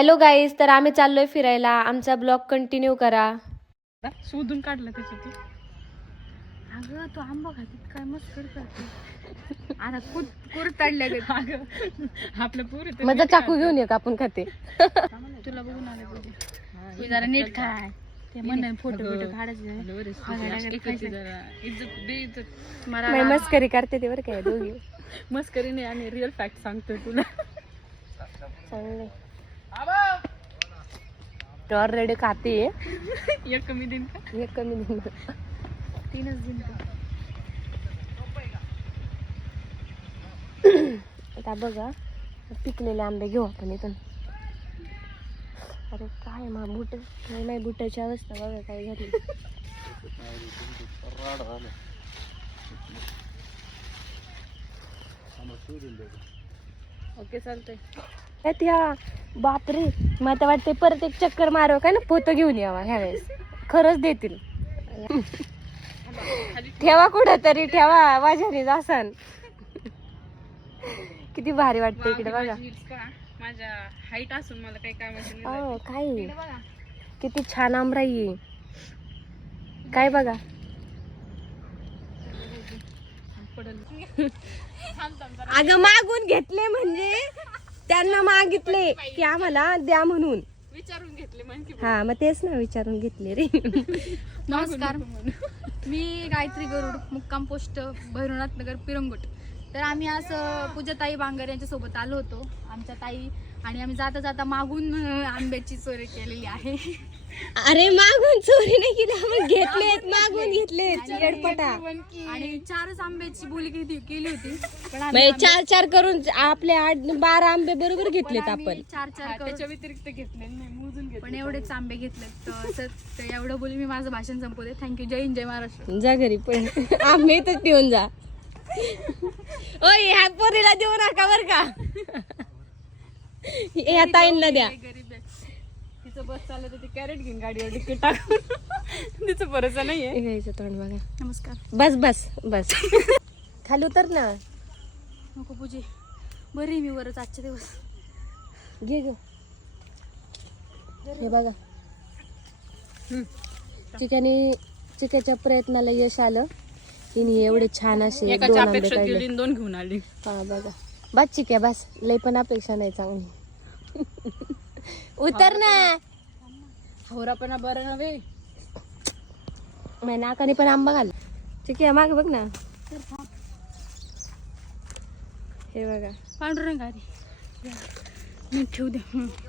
Hello guys, तर आम्ही चाललोय फिरायला. आमचा ब्लॉग कंटिन्यू करा. शोधून काढलं त्याच्यात. अगं तो आंबा खातीत काय मस्कर करते. आता कुरतडल्या अगं आपल्या पुरी माझा चाकू घेऊन ये आपण खाते. तुला बघून आले पाहिजे जरा नीट खाय. ते म्हणून फोटो बिटो नाही, मस्करी करते ते बरं काय दोघी. मस्करी नाही, आणि रिअल फॅक्ट सांगतोय तुला. चांगले ऑलरेडी खाते. एक कमी दिन का? एक कमी दिन. 3च दिन का? आता बघा, पिकलेले आंबे घेऊ आपण इथून. अरे काय बुट नाही, बुटाची अवस्था बघा काय झाली. ओके चालतंय. ह्या बापरे, मला तर वाटते परत एक चक्कर मारावं काय ना, पोतं घेऊन यावा ह्या वेळेस. खरंच देतील. ठेवा कुठं तरी ठेवा, वाजारी जासन. किती भारी वाटते इकडे बघा. माझ्या हाईट असून मला काही कामाचं काय किती छान आमराई आहे. काय बघा. अगं मागून घेतले म्हणजे त्यांना मागितले की आम्हाला द्या म्हणून. विचारून घेतले म्हणजे. हा मग तेच ना, विचारून घेतले रे. नमस्कार, मी गायत्री गरुड, मुक्काम पोस्ट भैरवनाथ नगर, पिरंगुट. तर आम्ही आज पूजाताई बांगर यांच्या सोबत आलो होतो, आमच्या ताई. आणि आम्ही जाता जाता मागून आंब्याची चोरी केलेली आहे. अरे मागून चोरी नाही केली, आम्ही घेतलेत, मागून घेतलेत. येडपटा. आणि 4च आंब्याची बोली केली होती, पण म्हणजे 4-4 करून आपले 8-12 आंबे बरोबर घेतलेत आपण. 4-4 त्याच्या व्यतिरिक्त घेतले नाही, मोजून घेतले, पण एवढेच आंबे घेतलेत. तर एवढं बोली मी माझं भाषण संपवते. थँक्यू. जय हिंद, जय महाराष्ट्र. जा घरी पण आंबे इथंच ठेवून जा. ओय, ह्या पोरीला देऊ नका बर का. ह्या ताईंना द्या. गरीब आहे, तिचं बस चाललं तर ती कॅरेट घेऊन गाडीवर तिकीट टाकून. तिचं भरोसा नाहीये. घ्यायचं तोंड बघा. नमस्कार. बस बस बस. खाली उतर ना. नको पूजे, बरी मी वरच आजचे दिवस. घे ग. हे बघा, चिक्याच्या प्रयत्नाला यश आलं. तिने एवढे छान असे 2 आंबे काढले. 2 घेऊन आली. हा बघा, बस चिक्या बस, लय पण अपेक्षा नाही चांगली. उतर ना. होरापणा बरं नव्हे. माझ्या नाकाने पण आंबा घाल. चिक्या माग बघ ना. हे बघा, पांडुरंग आली. मी ठेवू दे.